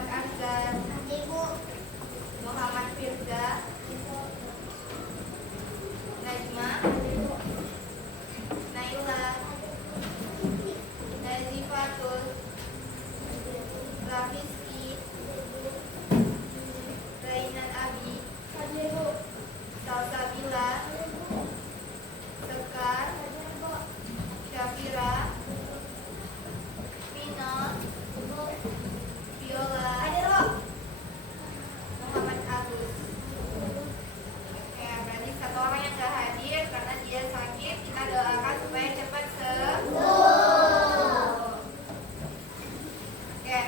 Muhammad Azhar, Muhammad Firza, Najma, Naila, Nazifatul, Rafiski, Rainan Abi, Salsabila, Sekar, Syafira, Vino, Viola, Muhammad Agus. Ya, berarti satu orang yang gak hadir karena dia sakit. Kita doakan supaya cepat sembuh. Oke,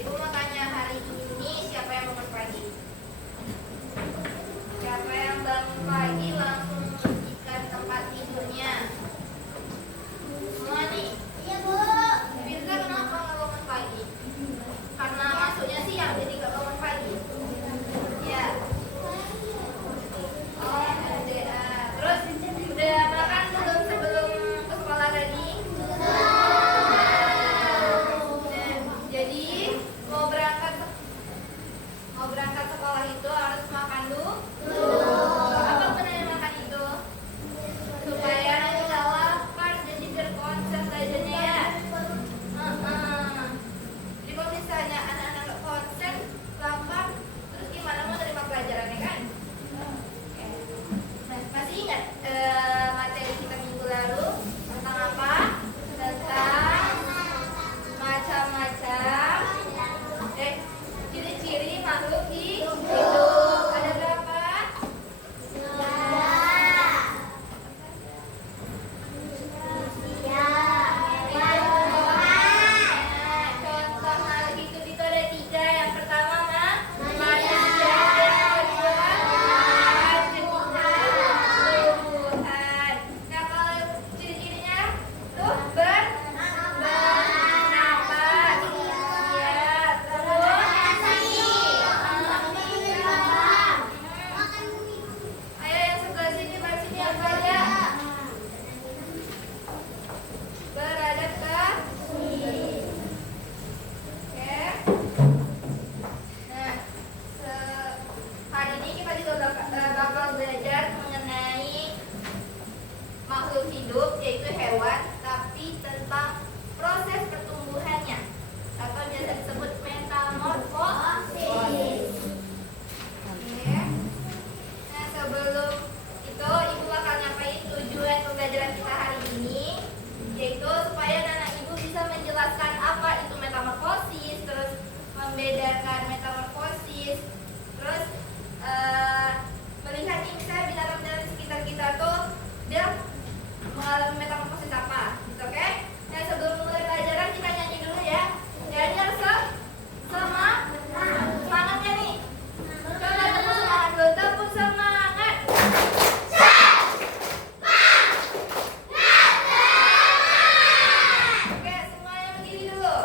Ibu mau tanya hari ini siapa yang bangun pagi? Siapa yang bangun pagi langsung membersihkan tempat tidurnya? Semua nih? Iya, Bu. Firza kenapa nggak bangun pagi? Karena masuknya siang jadi nggak bangun pagi. Ya. Oh, ada. Terus udah makan belum sebelum ke sekolah tadi? Nah, jadi mau berangkat sekolah itu harus makan dulu. Apa gunanya makan itu? Supaya nanti nggak lapar, jadi biar konsen belajarnya ya. Jadi kalau misalnya anak-anak nggak konsen, lapar, terus gimana mau terima pelajarannya kan? Nah, masih ingat materi kita minggu lalu tentang apa? Tentang macam-macam ciri-ciri makhluk hidup. Ada berapa? Contoh makhluk hidup itu ada 3. Yang pertama manusia, yang kedua ketiga tumbuhan. Nah, kalau ciri-cirinya tuh bernapas, ya, terus ayo yang sebelah sini sini apa aja? Beradaptasi. Oke. Nah, hari ini kita juga bakal belajar mengenai makhluk hidup, yaitu hewan, tapi tentang proses pertumbuhannya atau biasa disebut metamorfosis. Oke. Nah, sebelum itu Ibu bakal nyampain tujuan pembelajaran kita hari ini, yaitu supaya anak Ibu bisa menjelaskan apa itu metamorfosis, terus membedakan metamorfosis, terus melihat nih misalnya binatang-binatang di sekitar kita tuh dia mengalami metamorfosis apa, gitu, oke? Nah, sebelum mulai pelajaran kita nyanyi dulu ya. Nyanyi harus semangatnya nih. Coba tepuk semangat dulu, tepuk semangat. Oke, semuanya berdiri dulu.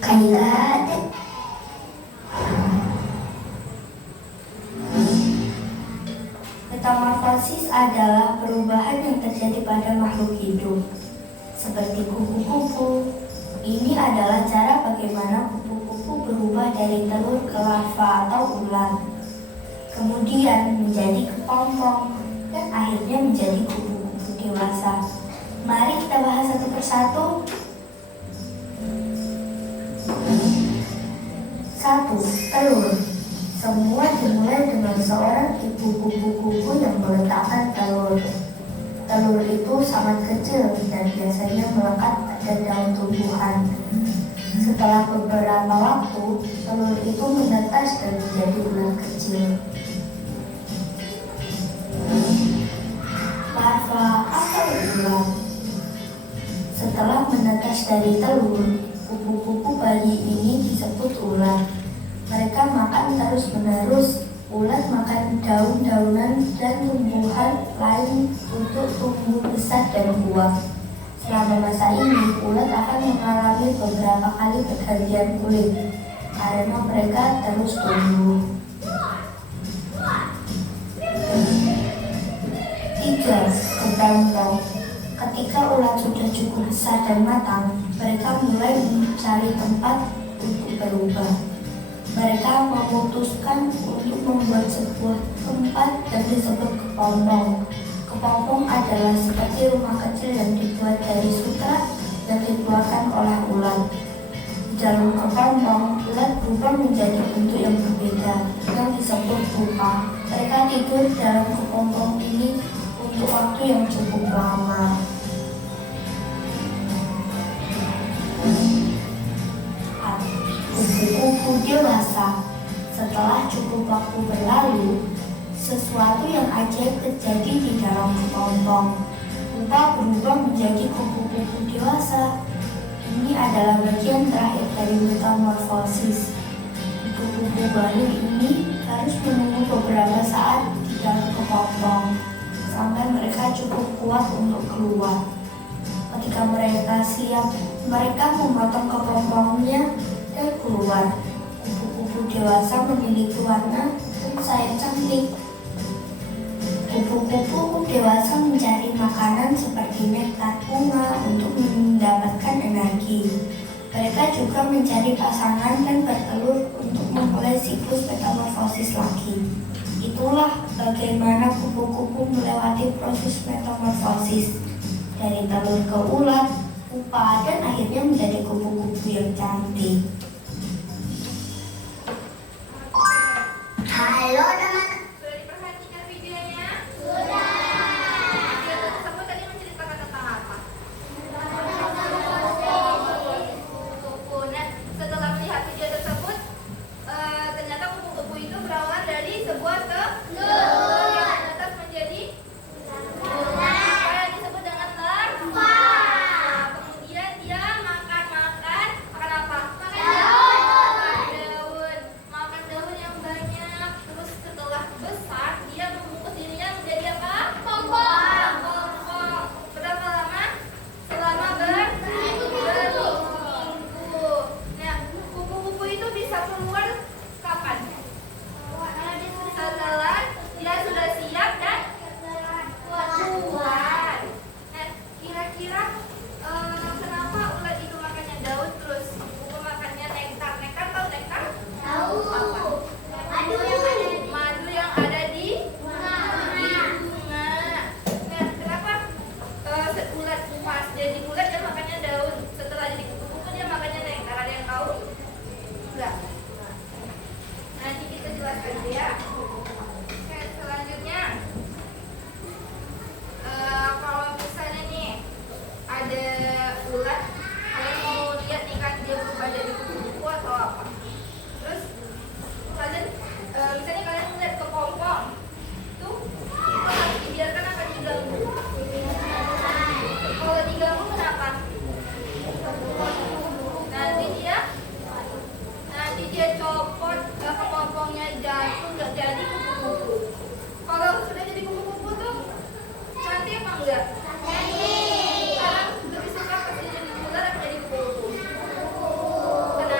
Kailate. Metamorfosis adalah perubahan yang terjadi pada makhluk hidup, seperti kupu-kupu. Ini adalah cara bagaimana kupu-kupu berubah dari telur ke larva atau ular, kemudian menjadi kepompong, dan akhirnya menjadi kupu-kupu dewasa. Mari kita bahas satu persatu. 1. Telur. Semua dimulai dengan seorang ibu kupu-kupu yang meletakkan telur. Telur itu sangat kecil dan biasanya melekat pada daun tumbuhan. Setelah beberapa waktu, telur itu menetas dan menjadi ular kecil. Larva atau ular. Setelah menetas dari telur, kupu-kupu bayi ini disebut ular. Mereka makan terus-menerus. Ulat makan daun-daunan dan tumbuhan lain untuk tumbuh besar dan kuat. Selama masa ini, ulat akan mengalami beberapa kali pergantian kulit karena mereka terus tumbuh. 3. Kepompong. Ketika ulat sudah cukup besar dan matang, mereka mulai mencari tempat untuk berubah. Mereka memutuskan untuk membuat sebuah tempat yang disebut kepompong. Kepompong adalah seperti rumah kecil yang dibuat dari sutra yang dikeluarkan oleh ulat. Di dalam kepompong, ulat berubah menjadi bentuk yang berbeda yang disebut pupa. Mereka tidur dalam kepompong ini untuk waktu yang cukup lama. Kupu-kupu dewasa. Setelah cukup waktu berlalu, sesuatu yang ajaib terjadi di dalam kepompong. Pupa berubah menjadi kupu-kupu dewasa. Ini adalah bagian terakhir dari metamorfosis. Kupu-kupu baru ini harus menunggu beberapa saat di dalam kepompong sampai mereka cukup kuat untuk keluar. Ketika mereka siap, mereka memotong kepompongnya dan keluar. Kupu-kupu dewasa memiliki warna dan sayap cantik. Kupu-kupu dewasa mencari makanan seperti nektar bunga untuk mendapatkan energi. Mereka juga mencari pasangan dan bertelur untuk memulai siklus metamorfosis lagi. Itulah bagaimana kupu-kupu melewati proses metamorfosis dari telur ke ulat, pupa, dan akhirnya menjadi kupu-kupu yang cantik. Halo teman. Sudah diperhatikan videonya? Sudah. Video tersebut tadi menceritakan tentang apa? Kupu-kupu. Nah, setelah melihat video tersebut, ternyata kupu-kupu itu berawal dari sebuah telur yang menetas menjadi apa yang disebut dengan larva. Kemudian dia makan apa? Makan daun. Makan daun yang banyak. Terus setelah besar, dia membungkus dirinya menjadi apa? Kepompong. Berapa lama? Selama berminggu. Nah, kupu-kupu itu bisa keluar kapan? Setelah dia sudah siap dan kuat. Nah, kira-kira kenapa ulat itu makannya daun terus kupu makannya nektar? Nektar tahu nektar? Tahu. Apa? Madu yang ada di bunga. Nah, kenapa ulat pas jadi ulat dia makannya daun, setelah jadi kupu-kupu dia makannya nektar? Ada yang tahu? Enggak. Nanti kita jelaskan dulu ya. Oke, selanjutnya kalau misalnya nih ada ulat, kalian mau lihat nih kan dia berubah jadi kupu-kupu atau apa? Terus kalian misalnya kalian melihat kepompong itu harus dibiarkan apa diganggu? Kalau diganggu kenapa? Nanti dia copot kepompongnya, jatuh, nggak jadi kupu-kupu. Kalau sudah jadi kupu-kupu tuh cantik apa enggak? Jadi. Sekarang lebih suka pas dia jadi ular atau jadi kupu-kupu? Kenapa?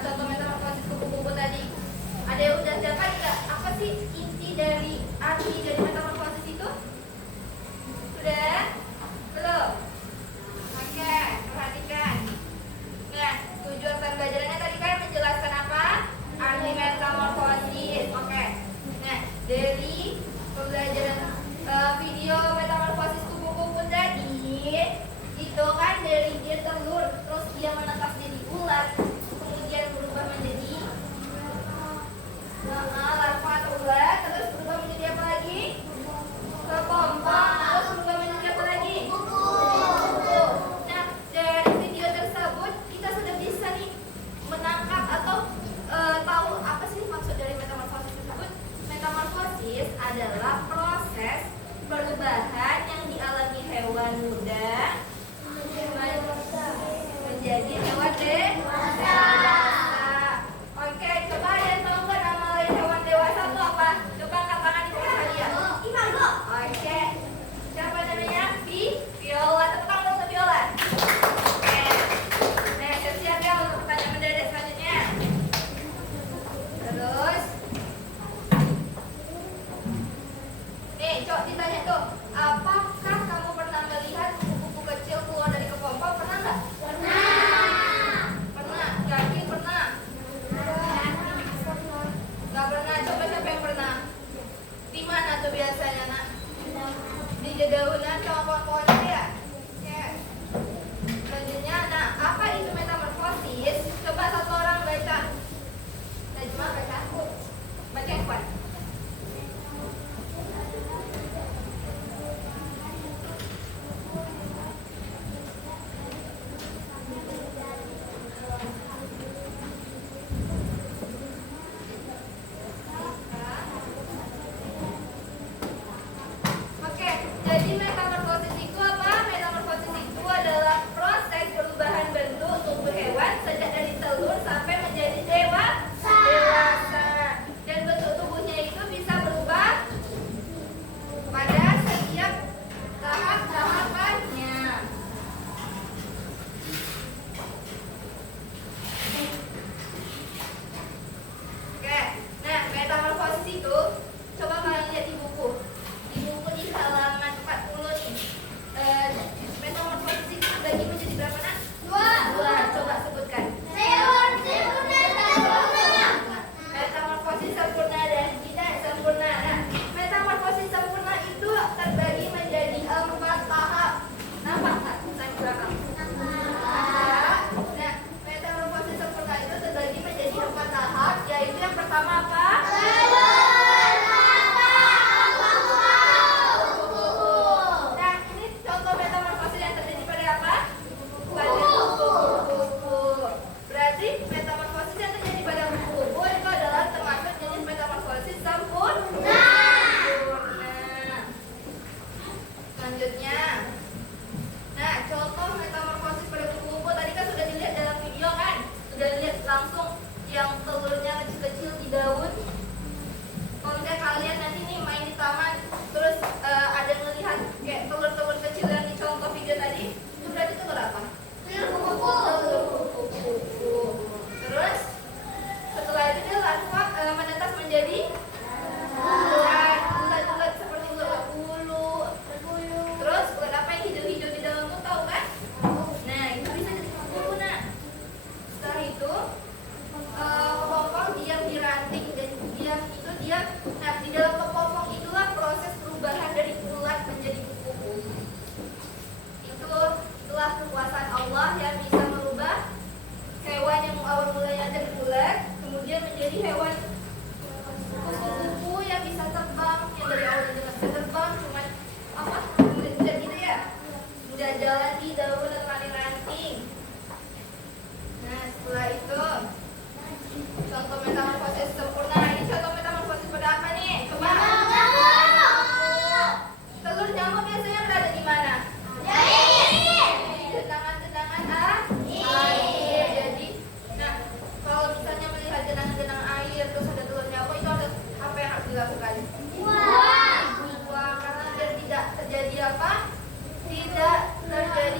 contoh metamorfosis kupu-kupu tadi? Ada yang udah dapat nggak? Apa sih inti dari arti dari metamorfosis itu? Sudah? Belum? Oke, perhatikan. Nah, tujuan pembelajarannya tadi kan menjelaskan apa? Arti metamorfosis. Oke. Nah, dari pembelajaran video metamorfosis kupu-kupu tadi, itu kan dari dia telur, terus dia menetas jadi ular, kemudian berubah menjadi larva atau ular, terus berubah menjadi apa lagi? Kepompong, terus berubah menjadi apa lagi? Kupu-kupu. Nah, dari video tersebut kita sudah bisa nih menangkap atau tahu apa sih maksud dari metamorfosis tersebut. Metamorfosis adalah proses perubahan yang dialami hewan muda menjadi hewan dewasa. Oke, coba ada yang tahu nggak nama lain hewan dewasa itu apa? Coba angkat tangan di bawah kalian. Oke, siapa namanya? Viola. Tepuk tangan untuk Viola. Oke, nah siap-siap ya untuk pertanyaan mendadak selanjutnya. Terus, nih, Cok ditanya tuh, apakah kamu pernah melihat kupu-kupu kecil keluar dari kepompong? Pernah nggak? Pernah. Yakin pernah? Nggak pernah. Coba siapa yang pernah? Di mana tuh biasanya, nak? Di dedaunan sama pohon-pohon itu ya? Oke. Selanjutnya, nah apa itu metamorfosis? Coba satu orang baca. Najma baca. Baca yang kuat. Oke, jadi metamorfosis itu apa? Metamorfosis itu adalah proses perubahan bentuk tubuh hewan sejak dari telur sampai menjadi dewasa. Dan bentuk tubuhnya itu bisa berubah pada setiap tahap-tahapannya. Oke, nah metamorfosis itu coba kalian lihat di buku. Di buku di halaman 40 nih. Metamorfosis itu dibagi menjadi berapa, nak? Dua. Coba sebutkan. Metamorfosis sempurna dan tidak sempurna. Nah, metamorfosis sempurna itu terbagi menjadi 4 tahap. Nampak tak? Saya ke belakang. Nah, metamorfosis sempurna itu terbagi menjadi 4 tahap, yaitu yang pertama apa? Nah, ini contoh metamorfosis yang terjadi pada apa? Pada kupu-kupu. Berarti metamorfosis yang terjadi pada kupu-kupu itu adalah termasuk jenis metamorfosis sempurna. Selanjutnya, nah contoh metamorfosis pada kupu-kupu tadi kan sudah dilihat dalam video kan? Sudah dilihat langsung yang telurnya kecil-kecil di daun. Kalau misalnya kalian nanti nih main di taman, terus ada melihat kayak telur-telur kecil yang di contoh video tadi, itu berarti telur apa? Telur kupu-kupu. Terus setelah itu dia larva menetas menjadi ulat seperti ulat bulu. Terus ulat apa yang hijau-hijau di dalam tuh tahu kan? Nah itu bisa jadi kupu-kupu. Nah setelah itu kepompong diam di ranting dan dia nah di dalam kepompong itulah proses perubahan dari ulat menjadi kupu-kupu. Itulah kekuasaan Allah yang bisa merubah hewan yang awal mulanya dari ulat kemudian menjadi hewan kupu-kupu yang bisa terbang, yang dari awalnya tidak bisa terbang cuman apa mudah gitu ya, mudah jalan di daun dan ranting-ranting. Nah setelah itu contoh metamorfosis sempurna. Ini contoh metamorfosis pada apa nih? Coba. Telur nyamuk biasanya berada di mana? Di genangan-genangan air. Jadi, nah kalau misalnya melihat genangan-genangan air terus ada telur nyamuk, itu ada apa yang harus dilakukan? Buang, karena biar tidak terjadi apa? Tidak terjadi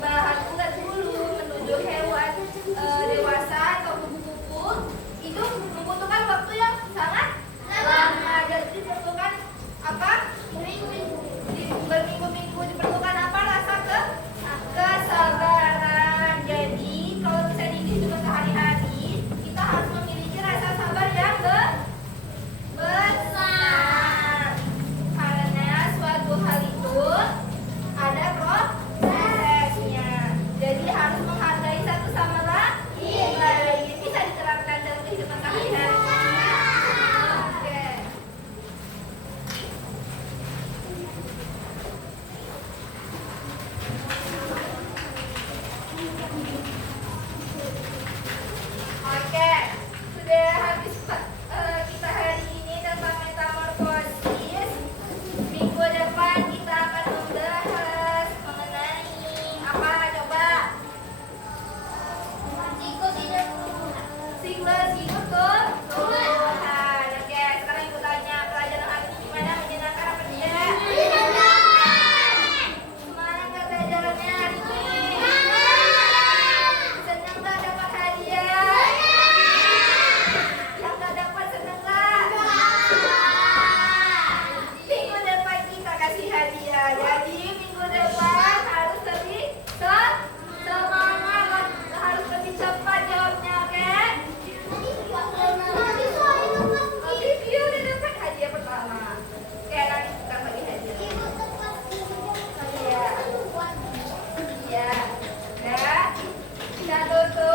perubahan ulat bulu menuju hewan dewasa atau kupu-kupu itu membutuhkan waktu yang sangat lama dan diperlukan apa? Berminggu-minggu diperlukan apa? Rasa kesabaran. Jadi kalau misalnya di kehidupan sehari-hari kita harus memiliki rasa sabar yang besar karena suatu hal itu ada prosesnya. Jadi harus menghargai satu sama lain. Bisa diterapkan dalam kehidupan sehari-hari. Oke. Oke, sudah habis kita hari ini tentang metamorfosis. Minggu depan kita akan membahas mengenai apa coba? Siklus hidup tumbuhan. Oke, sekarang ibu tanya pelajaran hari ini gimana? Menyenangkan apa tidak? Semangat nggak pelajarannya hari ini? Senang nggak dapat hadiah? Yang nggak dapat senang nggak? Minggu depan kita kasih hadiah. Jadi minggu depan harus lebih semangat, harus lebih cepat jawabnya, oke? Oke, Vio udah dapat hadiah pertama. Oke, nanti kita bagi hadiah. Iya. Iya. Ya. Kita tutup.